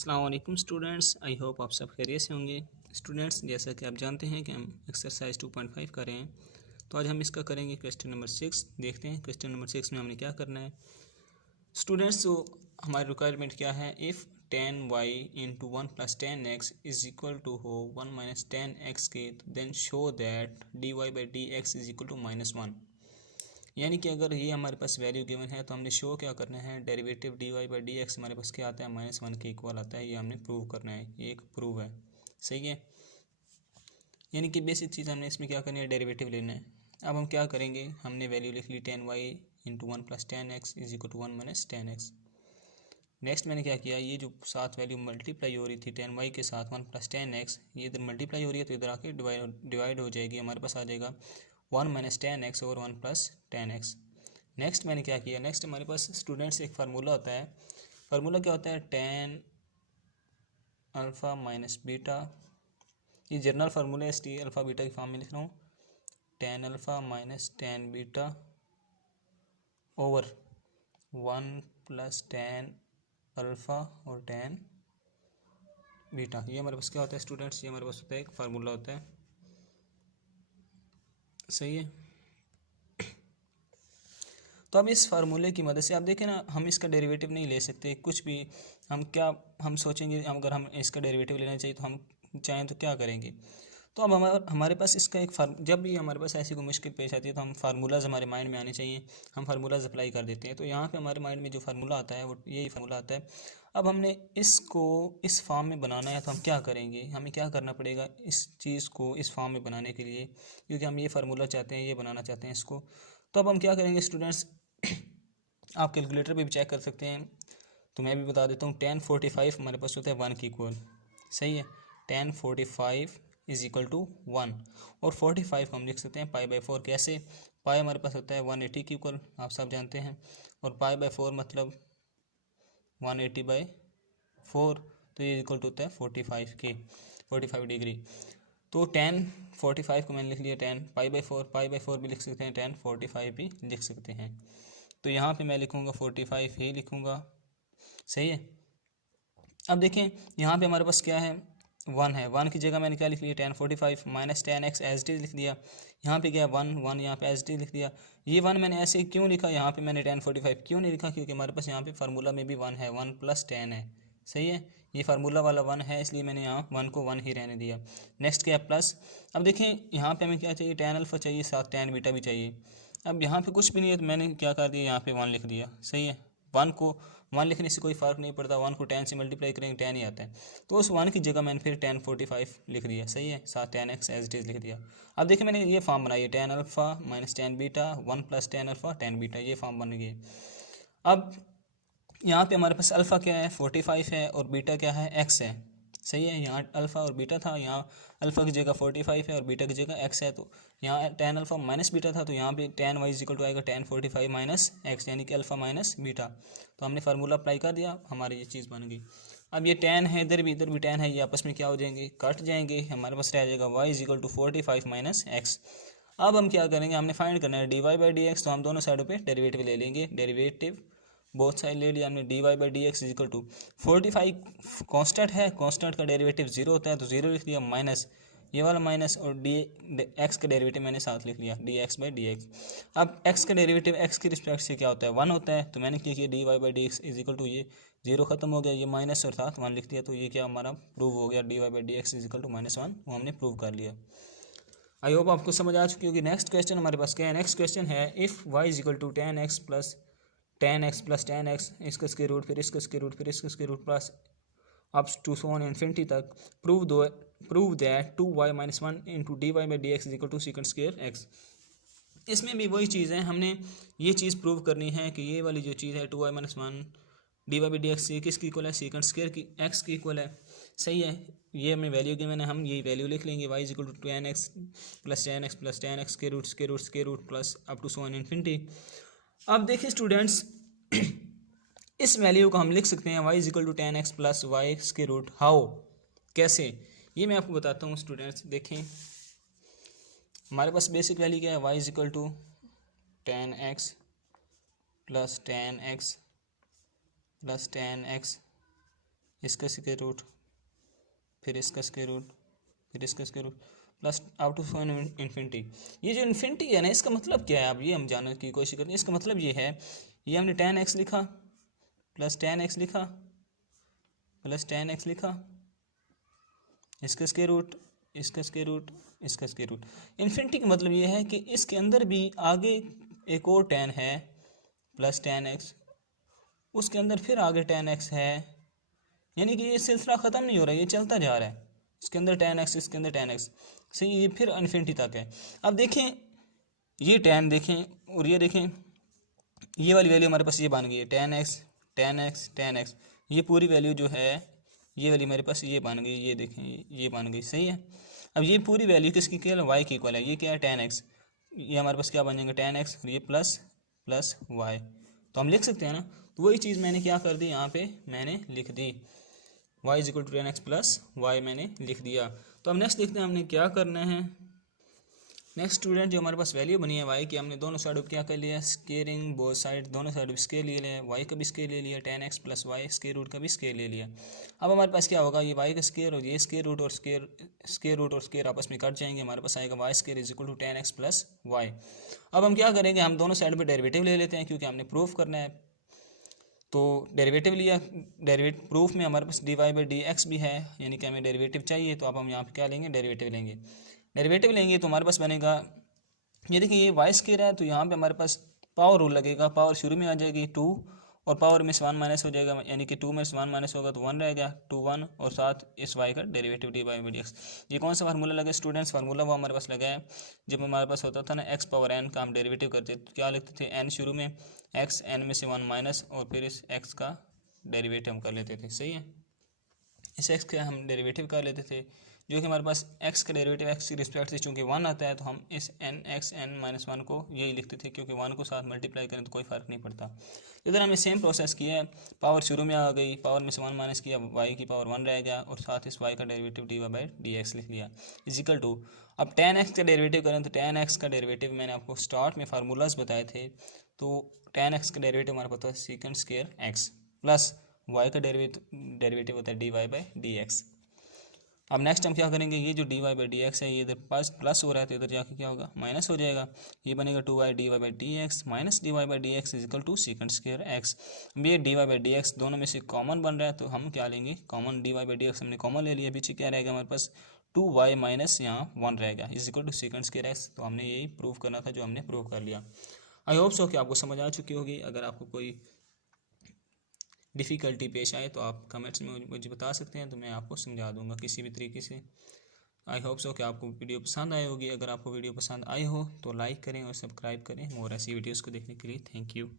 अस्सलाम वालेकुम students, I hope आप सब खैरियत से होंगे। स्टूडेंट्स, जैसा कि आप जानते हैं कि हम एक्सरसाइज 2.5 कर रहे हैं, तो आज हम इसका करेंगे क्वेश्चन नंबर 6। देखते हैं क्वेश्चन नंबर 6 में हमने क्या करना है। स्टूडेंट्स, तो हमारी रिक्वायरमेंट क्या है। If 10y into 1 plus 10x is equal to हो 1 माइनस 10x के, then show that dy/dx is equal to -1। यानी कि अगर ये हमारे पास वैल्यू गिवन है तो हमने शो क्या करना है, डेरिवेटिव dy/dx हमारे पास क्या आता है, -1 के इक्वल आता है। ये हमने प्रूव करना है, ये एक प्रूव है, सही है। यानी कि बेसिक चीज़ हमने इसमें क्या करनी है, डेरिवेटिव लेना है। अब हम क्या करेंगे, हमने वैल्यू लिख ली 10y into 1 plus 10x is equal to 1 minus 10x। Next मैंने क्या किया, ये जो साथ वैल्यू मल्टीप्लाई हो रही थी 10y के साथ 1 प्लस 10x, ये इधर मल्टीप्लाई हो रही है तो इधर आके डिवाइड हो जाएगी, हमारे पास आ जाएगा 1 माइनस 10x और 1 प्लस 10x। नेक्स्ट मैंने क्या किया, नेक्स्ट हमारे पास स्टूडेंट्स एक फार्मूला होता है। फार्मूला क्या होता है, tan अल्फ़ा माइनस बीटा। ये जनरल फार्मूला है, टी अल्फ़ा बीटा की फॉर्म में लिख रहा हूँ। tan alpha minus tan beta over 1 plus tan alpha और tan बीटा। ये हमारे पास क्या होता है स्टूडेंट्स, ये हमारे पास होता है एक फार्मूला होता है, सही है। तो अब इस फार्मूले की मदद से आप देखें ना, हम इसका डेरिवेटिव नहीं ले सकते कुछ भी। हम सोचेंगे अगर हम इसका डेरिवेटिव लेना चाहिए तो हम चाहें तो क्या करेंगे। तो अब हमारे पास इसका एक जब भी हमारे पास ऐसी कोई मुश्किल पेश आती है तो हम फार्मूलाज हमारे माइंड में आने चाहिए, हम फार्मूलाज अप्लाई कर देते हैं। तो यहाँ पे हमारे माइंड में जो फार्मूला आता है वो यही फार्मूला आता है। अब हमने इसको इस फॉर्म में बनाना है तो हम क्या करेंगे, हमें क्या करना पड़ेगा इस चीज़ को इस फॉर्म में बनाने के लिए, क्योंकि हम ये फार्मूला चाहते हैं, ये बनाना चाहते हैं इसको। तो अब हम क्या करेंगे स्टूडेंट्स, आप कैलकुलेटर पे भी चेक कर सकते हैं, तो मैं भी बता देता हूँ। 1045 हमारे पास होता है 1 के इक्वल, सही है। 1045 इज इक्वल टू 1 और 45 को हम लिख सकते हैं पाई/4। कैसे, पाई हमारे पास होता है 180 के इक्वल, आप सब जानते हैं, और पाई/4 मतलब 180/4, तो ये इक्वल टू होता है 45 के, 45 डिग्री। तो 1045 को मैंने लिख लिया 10 पाई/4, पाई/4 भी लिख सकते हैं, 1045 भी लिख सकते हैं। तो यहाँ पे मैं लिखूँगा 45 ही लिखूँगा, सही है। अब देखें यहाँ पे हमारे पास क्या है, 1 है। 1 की जगह मैंने क्या लिख लिया, 1045 minus 10x as it is लिख दिया। यहाँ पे क्या है 1 यहाँ पे एज इट इज़ लिख दिया। ये 1 मैंने ऐसे क्यों लिखा, यहाँ पे मैंने 1045 क्यों नहीं लिखा, क्योंकि हमारे पास यहाँ पे फार्मूला में भी 1 है, 1 प्लस 10 है, सही है। ये फार्मूला वाला 1 है, इसलिए मैंने यहाँ 1 को 1 ही रहने दिया। नेक्स्ट क्या है प्लस। अब देखें यहाँ पे हमें क्या चाहिए, tan अल्फ़ा चाहिए, साथ tan बीटा भी चाहिए। अब यहाँ पे कुछ भी नहीं है तो मैंने क्या कर दिया, यहाँ पे 1 लिख दिया, सही है। 1 लिखने से कोई फ़र्क नहीं पड़ता, 1 को 10 से मल्टीप्लाई करेंगे 10 ही आता है। तो उस 1 की जगह मैंने फिर 1045 लिख दिया, सही है, साथ 10x एज इट इज़ लिख दिया। अब देखिए मैंने ये फॉर्म बनाई है, tan alpha minus tan beta 1 plus tan alpha tan beta, ये फॉर्म बन गई। अब यहाँ पे हमारे पास अल्फ़ा क्या है 45 है और बीटा क्या है x है, सही है। यहाँ अल्फ़ा और बीटा था, यहाँ अल्फ़ा की जगह 45 है और बीटा की जगह x है। तो यहाँ tan अल्फ़ा माइनस बीटा था, तो यहाँ पे tan y is equal to आएगा tan 45 माइनस x, यानी कि अल्फ़ा माइनस बीटा। तो हमने फार्मूला अप्लाई कर दिया, हमारी ये चीज़ बन गई। अब ये tan है, इधर भी tan है, ये आपस में क्या हो जाएंगे, कट जाएंगे। हमारे पास रह जाएगा y is equal to 45 minus x। अब हम क्या करेंगे, हमने फाइंड करना है dy/dx, तो हम दोनों साइडों पे डेरिवेटिव ले लेंगे। डेरिवेटिव बोथ साइड ले लिया हमने, dy/dx is equal to 45 constant है, कांस्टेंट का डेरिवेटिव 0 होता है तो 0 लिख दिया, माइनस ये वाला माइनस, और x का डेरिवेटिव मैंने साथ लिख लिया dx/dx। अब x का डेरिवेटिव x की रिस्पेक्ट से क्या होता है, 1 होता है, तो मैंने क्या किया dy/dx इज इक्वल टू, ये 0 खत्म हो गया, ये माइनस और साथ 1 लिख दिया। तो ये क्या हमारा प्रूव हो गया, dy/dx इज इक्वल टू -1, वो हमने प्रूव कर लिया। आई होप आपको समझ आ चुकी होगी। नेक्स्ट क्वेश्चन हमारे पास क्या है, नेक्स्ट क्वेश्चन है if y is equal to tan x plus tan x इसका स्क्वायर रूट, फिर इसका स्क्वायर रूट, फिर इसका square root plus up to so on infinity तक, prove that 2y minus 1 into dy/dx is equal to second square x। इसमें भी वही चीज़ है, हमने ये चीज़ प्रूव करनी है कि ये वाली जो चीज़ है 2y माइनस 1 dy/dx ये किसकी इक्वल है, सेकंड स्क्वायर की x की इक्वल है, सही है। ये हमें वैल्यू की मैंने हम ये वैल्यू लिख लेंगे, y is equal to tan x plus tan x के root plus up to so on infinity. अब देखिए स्टूडेंट्स, इस वैल्यू को हम लिख सकते हैं y is equal to tan x plus Y के रूट, हाउ, कैसे, ये मैं आपको बताता हूँ स्टूडेंट्स। देखें हमारे पास बेसिक वैल्यू क्या है, y is equal to tan x plus tan x इसका स्क्वायर रूट, फिर इसका स्क्वायर रूट, फिर इसका square root, plus up to infinity. ये जो इन्फिनिटी है ना, इसका मतलब क्या है, अब ये हम जानने की कोशिश करते हैं। इसका मतलब ये है, ये हमने tan x लिखा, प्लस tan x लिखा, प्लस tan x लिखा, इसका स्क्वायर रूट, इसका स्क्वायर रूट, इसका स्क्वायर रूट। इन्फिनिटी का मतलब ये है कि इसके अंदर भी आगे एक और tan है, प्लस tan x, उसके अंदर फिर आगे tan x है, यानी कि ये सिलसिला ख़त्म नहीं हो रहा है, ये चलता जा रहा है। इसके अंदर tan x, इसके अंदर tan x, सही, ये फिर इन्फिनिटी तक है। अब देखें, ये tan देखें और ये देखें, ये वाली वैल्यू हमारे पास ये बन गई है, tan x, tan x, tan x, ये पूरी वैल्यू जो है ये वाली मेरे पास ये बन गई, ये देखें ये बन गई, सही है। अब ये पूरी वैल्यू किसकी इक्वल है, y की इक्वल है। ये क्या है, tan x, ये हमारे पास क्या बन जाएंगे, tan x, और ये प्लस प्लस y, तो हम लिख सकते हैं ना। तो वही चीज़ मैंने क्या कर दी, यहाँ पे मैंने लिख दी, y is equal to tan x plus y मैंने लिख दिया। तो अब नेक्स्ट देखते हैं हमने क्या करना है। नेक्स्ट स्टूडेंट, जो हमारे पास वैल्यू बनी है y की, हमने दोनों साइड क्या कर लिया, स्केयरिंग बोथ साइड, दोनों साइड स्केयर ले लिया, y का भी स्केयर ले लिया, tan x plus y square root का भी स्केयर ले लिया। अब हमारे पास क्या होगा, ये y का स्केयर और ये स्केयर रूट और स्केयर आपस में कट जाएंगे, हमारे पास आएगा y square is equal to tan x plus y। अब हम क्या करेंगे, हम दोनों साइड पर डेरिवेटिव ले लेते हैं, क्योंकि हमने प्रूफ करना है। तो डेरिवेटिव लिया, डेरिवेटिव प्रूफ में हमारे पास dy बाई डी एक्स भी है, यानी कि हमें डेरिवेटिव चाहिए, तो अब हम यहाँ पे क्या लेंगे, डेरिवेटिव लेंगे। डेरिवेटिव लेंगे तो हमारे पास बनेगा, ये देखिए ये वाई स्क्वायर है, तो यहाँ पे हमारे पास पावर रूल लगेगा, पावर शुरू में आ जाएगी 2 और पावर में से 1 माइनस हो जाएगा, यानी कि 2 में से 1 माइनस होगा तो 1 रहेगा, 2 1, और साथ इस y का derivative dy by D x. ये कौन सा फार्मूला लगा स्टूडेंट्स, फार्मूला वो हमारे पास लगा है जब हमारे पास होता था ना x पावर n का हम डेरिवेटिव करते तो क्या लिखते थे, n शुरू में, x n में से 1 माइनस, और फिर इस x का डेरिवेटिव हम कर लेते थे, सही है। इस x का हम डेरिवेटिव कर लेते थे, जो कि हमारे पास x का डेरिवेटिव x की रिस्पेक्ट से चूंकि 1 आता है, तो हम इस n-1 को यही लिखते थे, क्योंकि 1 को साथ मल्टीप्लाई करें तो कोई फ़र्क नहीं पड़ता। इधर हमने सेम प्रोसेस किया है, पावर शुरू में आ गई, पावर में से 1 माइनस किया, y की पावर 1 रह गया, और साथ इस y का derivative dy by D x लिख लिया, इजिकल टू। अब tan x का डेरिवेटिव करें तो tan x का डेरिवेटिव मैंने आपको स्टार्ट में फार्मूलाज बताए थे, तो tan x का डेरिवेटिव हमारे पास second square x plus y का डेरिवेटिव होता है dy बाई डी एक्स। अब नेक्स्ट हम क्या करेंगे, ये जो dy बाई डी एक्स है, ये इधर पास प्लस हो रहा है, तो इधर जाके क्या होगा, माइनस हो जाएगा, ये बनेगा 2y dy by D X minus dy by D X is equal to secant square x। अब ये dy बाई डी एक्स दोनों में से कॉमन बन रहा है, तो हम क्या लेंगे, common dy by D x हमने कॉमन ले लिया, पीछे क्या रहेगा हमारे पास, 2y माइनस यहाँ 1 रहेगा is equal to secant square x। तो हमने यही प्रूव करना था, जो हमने प्रूव कर लिया। आई होप सो कि आपको समझ आ चुकी होगी। अगर आपको कोई डिफ़िकल्टी पेश आए तो आप कमेंट्स में मुझे बता सकते हैं, तो मैं आपको समझा दूंगा किसी भी तरीके से। आई होप सो कि आपको वीडियो पसंद आई होगी। अगर आपको वीडियो पसंद आई हो तो लाइक करें और सब्सक्राइब करें। और ऐसी वीडियोस को देखने के लिए थैंक यू।